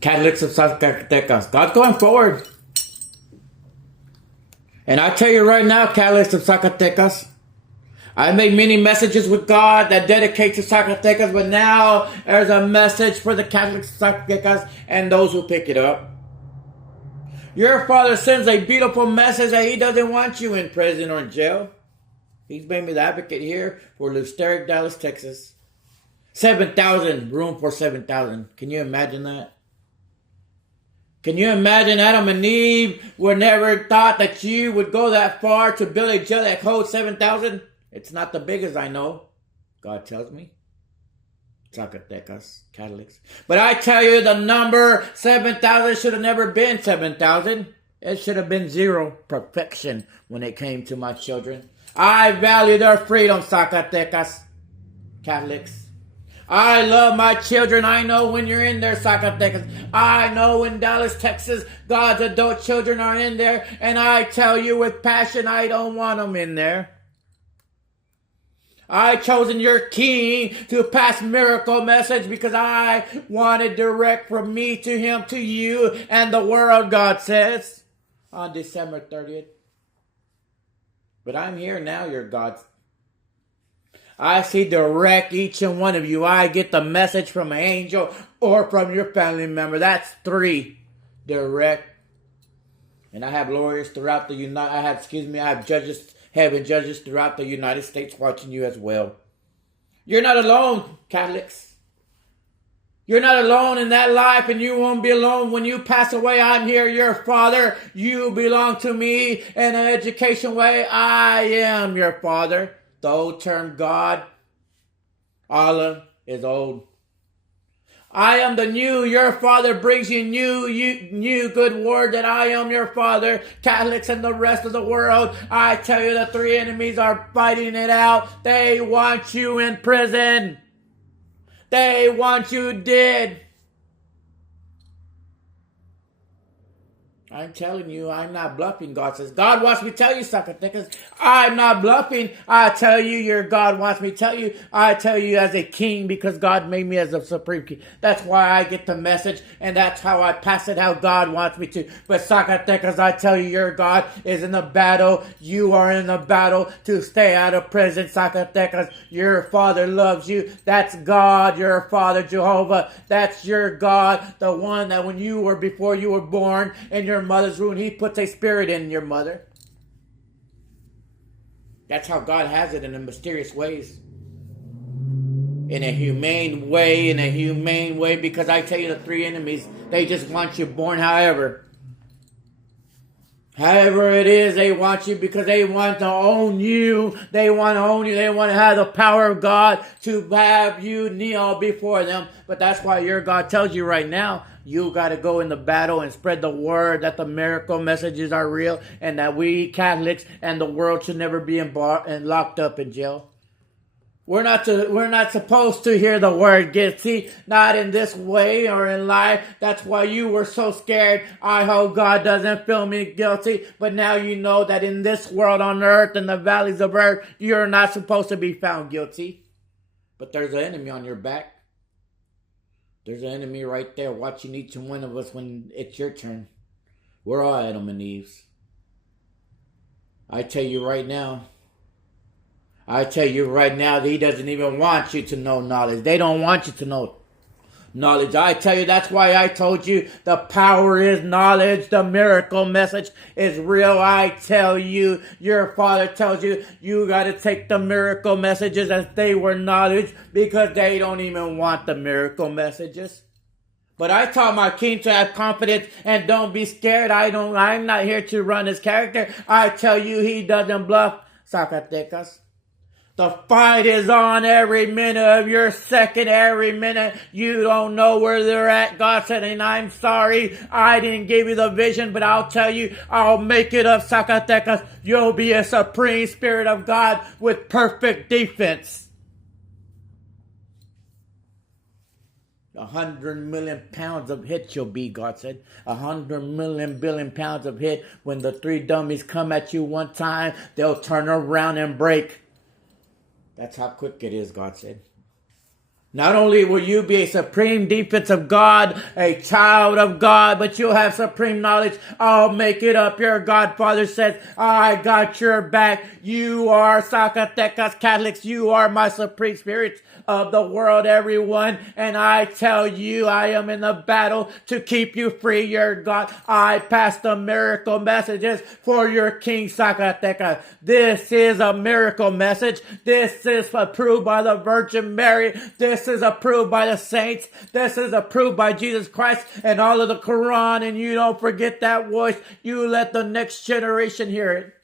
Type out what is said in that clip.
Catholics of Zacatecas. God's going forward. And I tell you right now, Catholics of Zacatecas, I made many messages with God that dedicate to Zacatecas, but now there's a message for the Catholics of Zacatecas and those who pick it up. Your Father sends a beautiful message that He doesn't want you in prison or in jail. He's made me the advocate here for Lusteric, Dallas, Texas. 7,000, room for 7,000. Can you imagine that? Can you imagine Adam and Eve were never thought that you would go that far to build a jail that holds 7,000? It's not the biggest, I know. God tells me. Zacatecas, Catholics. But I tell you, the number 7,000 should have never been 7,000. It should have been zero. Perfection when it came to my children. I value their freedom, Zacatecas, Catholics. I love my children. I know when you're in there, Zacatecas. I know in Dallas, Texas, God's adult children are in there. And I tell you with passion, I don't want them in there. I chosen your king to pass miracle message because I wanted direct from me to him, to you, and the world, God says, on December 30th. But I'm here now, your God. I see direct each and one of you. I get the message from an angel or from your family member. That's 3 direct. And I have lawyers throughout the I have judges, heaven judges throughout the United States watching you as well. You're not alone, Catholics. You're not alone in that life, and you won't be alone when you pass away. I'm here, your Father. You belong to me in an education way. I am your Father. The old term God, Allah, is old. I am the new. Your Father brings you new good word that I am your Father. Catholics and the rest of the world, I tell you, the 3 enemies are fighting it out. They want you in prison. They want you dead. I'm telling you, I'm not bluffing, God says. God wants me to tell you, Zacatecas. I'm not bluffing. I tell you, your God wants me to tell you. I tell you as a king because God made me as a supreme king. That's why I get the message, and that's how I pass it how God wants me to. But Zacatecas, I tell you, your God is in the battle. You are in the battle to stay out of prison, Zacatecas. Your Father loves you. That's God, your Father, Jehovah. That's your God, the one that before you were born, in your mother's womb, He puts a spirit in your mother. That's how God has it in the mysterious ways. In a humane way, because I tell you, the 3 enemies, they just want you born however it is, they want you because they want to own you. They want to own you. They want to have the power of God to have you kneel before them. But that's why your God tells you right now, you got to go in the battle and spread the word that the miracle messages are real and that we Catholics and the world should never be locked up in jail. We're not supposed to hear the word guilty, not in this way or in life. That's why you were so scared. I hope God doesn't feel me guilty. But now you know that in this world on earth, in the valleys of earth, you're not supposed to be found guilty. But there's an enemy on your back. There's an enemy right there watching each and one of us when it's your turn. We're all Adam and Eve's. I tell you right now that He doesn't even want you to know knowledge. They don't want you to know knowledge. I tell you, that's why I told you the power is knowledge. The miracle message is real. I tell you, your Father tells you, you got to take the miracle messages as they were knowledge because they don't even want the miracle messages. But I taught my king to have confidence and don't be scared. I'm not here to run his character. I tell you, he doesn't bluff, Zacatecas. The fight is on every minute of your second, every minute. You don't know where they're at. God said, and I'm sorry I didn't give you the vision, but I'll tell you, I'll make it up, Zacatecas. You'll be a supreme spirit of God with perfect defense. 100 million pounds of hit you'll be, God said. 100 million billion pounds of hit. When the 3 dummies come at you one time, they'll turn around and break. That's how quick it is, God said. Not only will you be a supreme defense of God, a child of God, but you'll have supreme knowledge. I'll make it up. Your Godfather says, I got your back. You are Zacatecas Catholics. You are my supreme spirits of the world, everyone. And I tell you, I am in the battle to keep you free, your God. I pass the miracle messages for your King Zacatecas. This is a miracle message. This is approved by the Virgin Mary. This is approved by the saints. This is approved by Jesus Christ and all of the Quran. And you don't forget that voice. You let the next generation hear it.